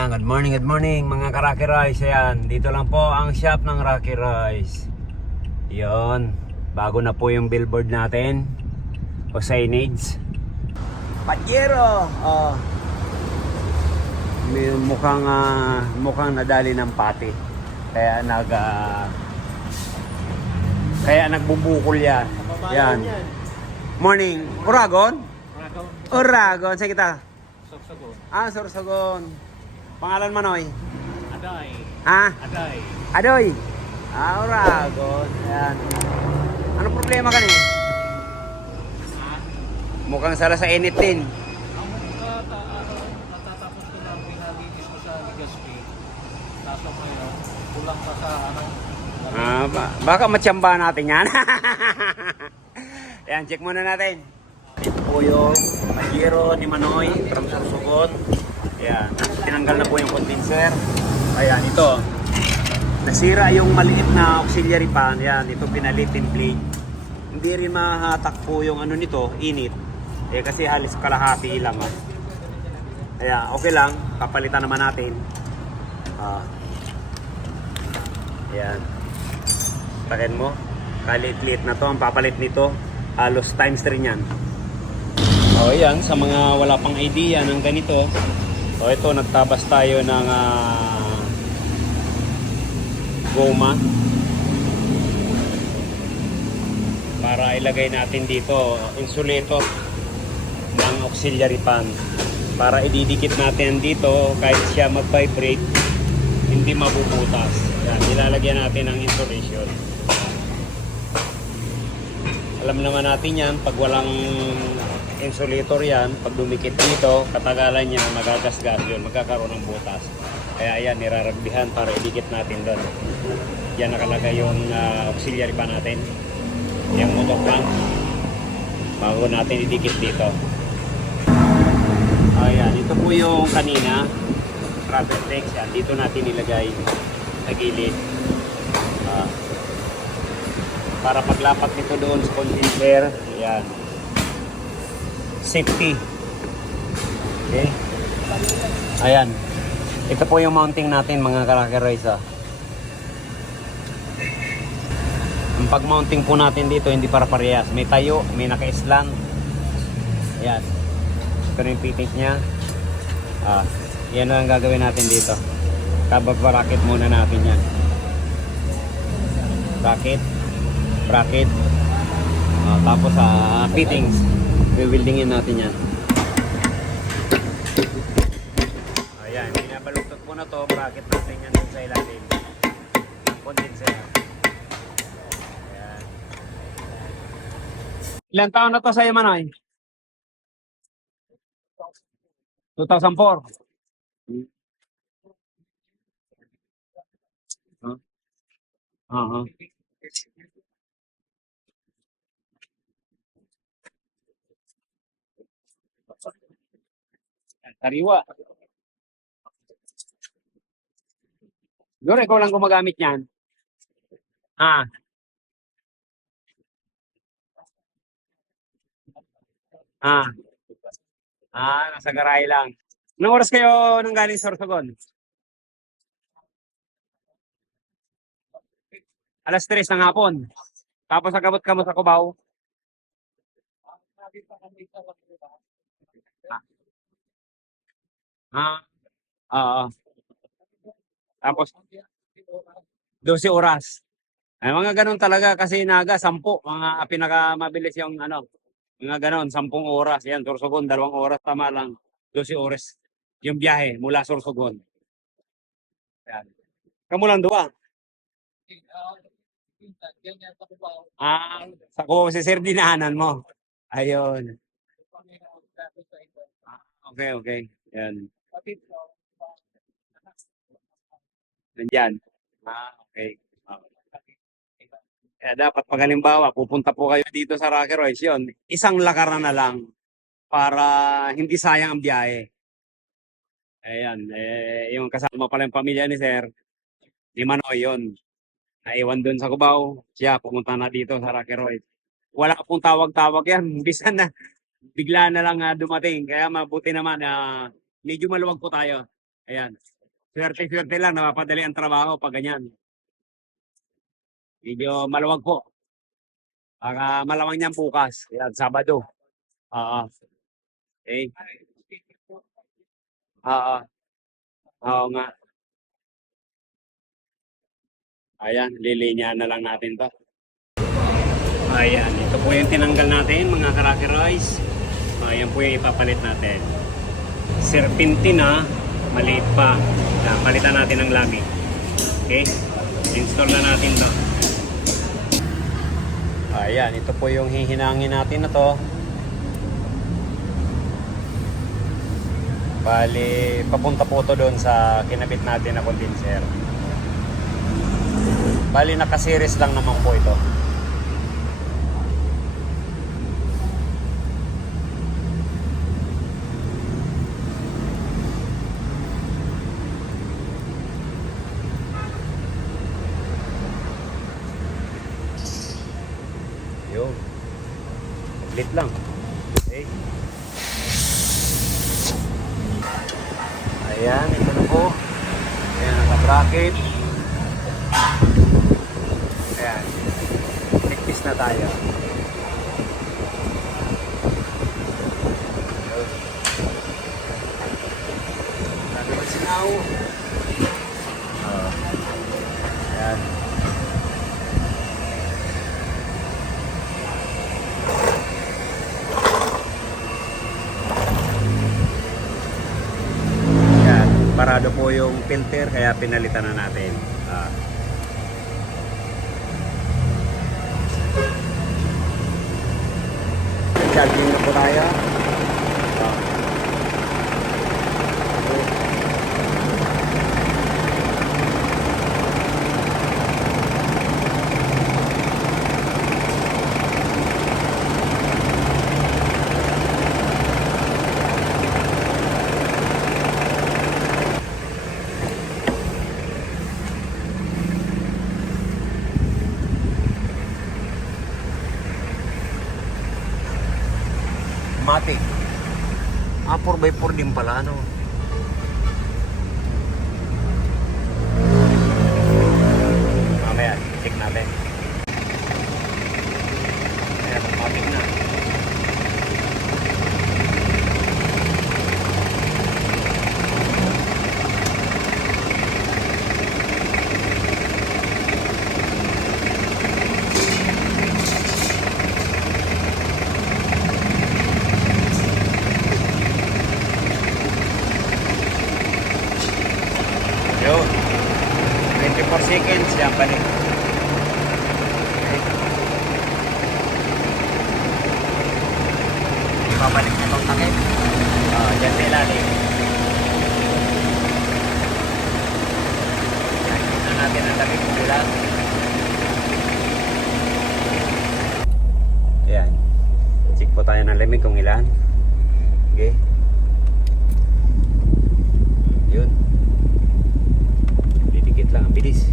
Good morning mga ka-Rocky Rice. Ayan, dito lang po ang shop ng Rocky Rice. Yon, bago na po yung billboard natin o signage. Pajero! Oh. May mukhang nadali ng pati. Kaya nagbubukol yan. Yan. Morning. Uragon? Uragon. Sa kita? Sorsogon. Sorsogon. Pangalan Manoy? Aday. Aday. Adoy. Uragon. Ayan. Anong problema ka niya? Mukhang sala sa init din. Natatapos ko lang pinalinis ko sa Legazpi. Tapos ngayon, kulang pa sa Baka matsamba natin yan. Ayan, check muna natin. Ito po yung Pajero ni Manoy from Sorsogon. Ayan, tinanggal na po yung condenser. Ayan, ito. Nasira yung maliit na auxiliary pan. Ayan, ito pinalit in plate. Hindi rin mahatak po yung ano nito, init. Kasi halos kalahati lang. Kaya okay lang, papalitan naman natin. Ayan. Takin mo, kalit-lit na to. Ang papalit nito, halos times 3 yan. Ayan, sa mga wala pang idea ng ganito. Ito, nagtabas tayo ng goma para ilagay natin dito insulator ng auxiliary pan para ididikit natin dito kahit siya mag-vibrate hindi mabubutas. Yan, ilalagyan natin ng insulation. Alam naman natin yan, pag walang insulator yan, pag dumikit dito, katagalan niya, magagasgas yun, magkakaroon ng butas. Kaya yan, niraragbihan para idikit natin doon. Yan nakalagay yung auxiliary pa natin. Yung motor plant. Bago natin idikit dito. Ayan, ito po yung kanina. Rubber flakes yan. Dito natin ilagay sa gilid. Para paglapat nito doon sa condenser. Ayan. Safety. Okay. Ayan. Ito po yung mounting natin mga ka-Rocky Rice. Ang pag-mounting po natin dito hindi para parehas. May tayo, may naka-island. Ayan. Ito yung fitting niya. Yan ang gagawin natin dito. Kabag-bracket muna natin yan. Bracket. Tapos fittings. Wieldingin natin yan. Ayan, binabaluktot po na to. Bracket natin yan dun sa ilalim. Condenser. Ayan. Ilang taon na to sa'yo, Manoy? 2004. Sariwa. Siguro ikaw lang gumagamit yan. Nasa garahe lang. Anong oras kayo nang galing sa Sorsogon? Alas 3 ng hapon. Tapos nagabot ka mo sa Cubao. Oo. Tapos 12 oras. Ay, mga ganun talaga kasi naga 10, mga pinakamabilis yung mga ganun, 10 oras. Yan, Sorsogon, 2 oras, tama lang. 12 oras yung biyahe mula Sorsogon. Yan. Kamu lang doon. Sa ko si Sir dinaanan mo. Ayun. Okay. Yan. Nandyan. Okay. Kaya dapat pag halimbawa, pupunta po kayo dito sa Rocky Rice, yun, isang lakaran na lang para hindi sayang ang biyahe. Ayan, yung kasama pala yung pamilya ni Sir, ni Manoy yun. Naiwan dun sa Cubao, siya pumunta na dito sa Rocky Rice. Wala pong tawag-tawag yan, bisan na bigla na lang dumating. Kaya mabuti naman, medyo maluwag po tayo. Ayan. Swerte-swerte lang, napapadali ang trabaho pag ganyan. Medyo maluwag po. Baka malamang niyan bukas. Ayan, Sabado. Oo. Okay. Oo. Oo nga. Ayan, lilinyahan na lang natin to. Ayan, ito po yung tinanggal natin mga Karakiroys. Ayan po yung ipapalit natin. Serpentina, maliit pa. Ayan, palitan natin ng lamig. Okay? Install na natin to. Ayan, ito po yung hihinangin natin na to. Bali, papunta po to doon sa kinabit natin na condenser. Bali, nakaseries lang naman po ito. Yun. Complete lang. Okay. Ayan, ito na po. Ayan, naka-bracket. Ayan. Practice na tayo. Yun. Sabi ko sinaw. Ayan. Parado po yung filter kaya pinalitan na natin. Charging na po tayo. Matic. 4x4 din pala, ano? Mamaya, check natin. Ayan, matic na. Yun. 24 seconds. Yan, balik. Okay. Babalik na itong takip. Dyan sa ilalim. Yan, na natin ang takip kung ilan. Yan. Check po tayo ng lamig kung ilan. Okay. Yun. Dikit lang, ang bilis.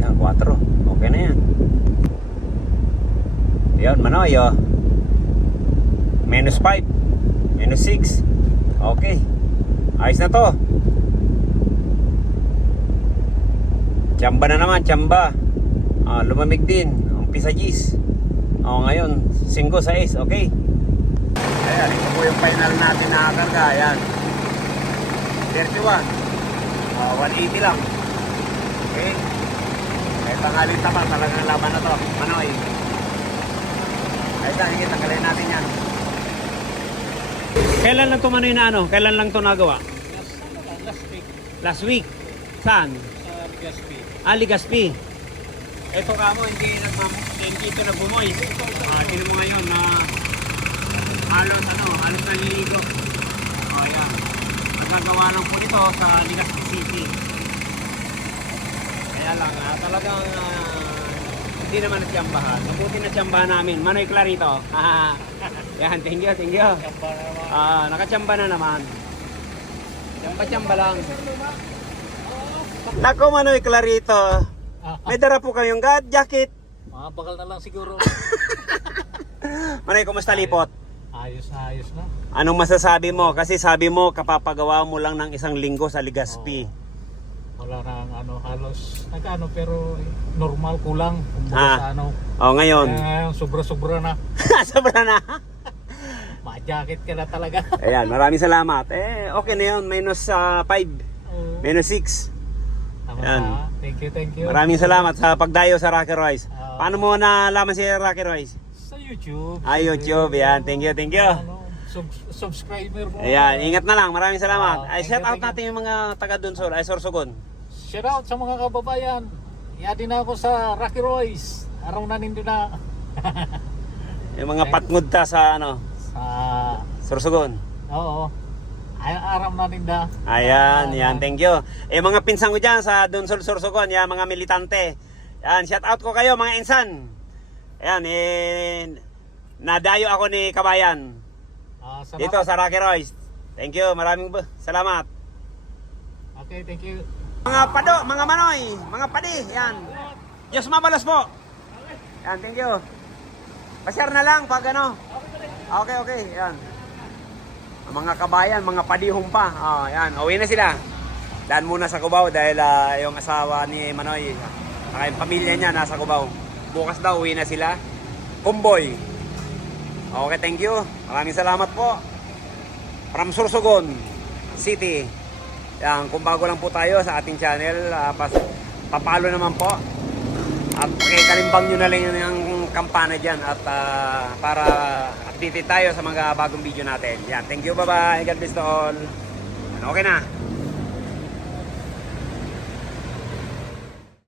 Yan, 4. Okay na yan. Yan, Manoy, oh. -5, -6. Okay. Ayos na to. Tsamba na naman, tsamba. Lumamig din. Umpisa G's. Ngayon, 5, 6. Okay. Ayan, ito po yung final natin na karga. Ayan. 31. 180 lang. Okay. Kahit pangalita pa, talagang laban na to. Manoy. Ayun na, higit, tanggalin natin yan. Kailan lang ito Manoy na ano? Kailan lang ito nagawa? Last week Last week? Saan? sa Gaspi. Ligaspi. Ito ka mo, hindi ito nagbumoy. Tingnan mo ngayon na halos naliligo. Ayan. Magagawa lang po dito sa Ligaspi City. Kaya lang, talagang hindi naman natiyambahan. Mabuti natiyambahan namin. Manoy Clarito. Yan, thank you, thank you. Tsamba na naman. Nakachamba na naman. Tsamba-tsamba lang. Nako, Manoy Clarito. May dara po kayong jacket. Mga bakal na lang siguro. Manoy, kumusta lipot? Ayos na. Anong masasabi mo? Kasi sabi mo, kapapagawa mo lang ng isang linggo sa Legazpi. Wala nang halos nagano pero normal kulang kumbaga sa Ngayon. sobra-sobra na. Sobra na. Ma-jacket ka na talaga. Ayan, maraming salamat. Okay na yun. Minus 5. Minus 6. Tama Ayan. na. Thank you. Maraming salamat sa pagdayo sa Rocky Royce. Ah. Paano mo nalaman si Rocky Royce? Sa YouTube. YouTube. Yan. Thank you. Subscriber mo. Ayan, ingat na lang. Maraming salamat. Thank Shout you, out thank you. natin yung mga taga Dunsol, Sorsogon. Shout out sa mga kababayan. Yadi na ako sa Rocky Royce. Araw na nindo na. Yung mga patngod ta sa Sa Sorsogon. Oo. Ay aram na ninda. Ayan, yan, thank you. Mga pinsang ko dyan sa Dunsol, Sorsogon, yan, mga militante. Yan, shout out ko kayo, mga insan. Ayan, nadayo ako ni Kabayan. Salamat. Dito sa Rocky Royce. Thank you, maraming salamat. Okay, thank you. Mga pado, mga manoy, mga padi, yan. Diyos mabalos po. Yan, thank you. Pasyar na lang pag Okay, yan. Ang mga kabayan, mga padihong pa. Yan, uwi na sila. Daan muna sa Cubao dahil yung asawa ni Manoy, yung pamilya niya nasa Cubao. Bukas daw uwi na sila. Kumboy. Okay, thank you. Maraming salamat po. From Sorsogon City. Yan, kung bago lang po tayo sa ating channel, papalo naman po. At pakikalimbang nyo na lang yung kampana dyan at para updated tayo sa mga bagong video natin. Yan, thank you, bye-bye. God bless to all. Okay na.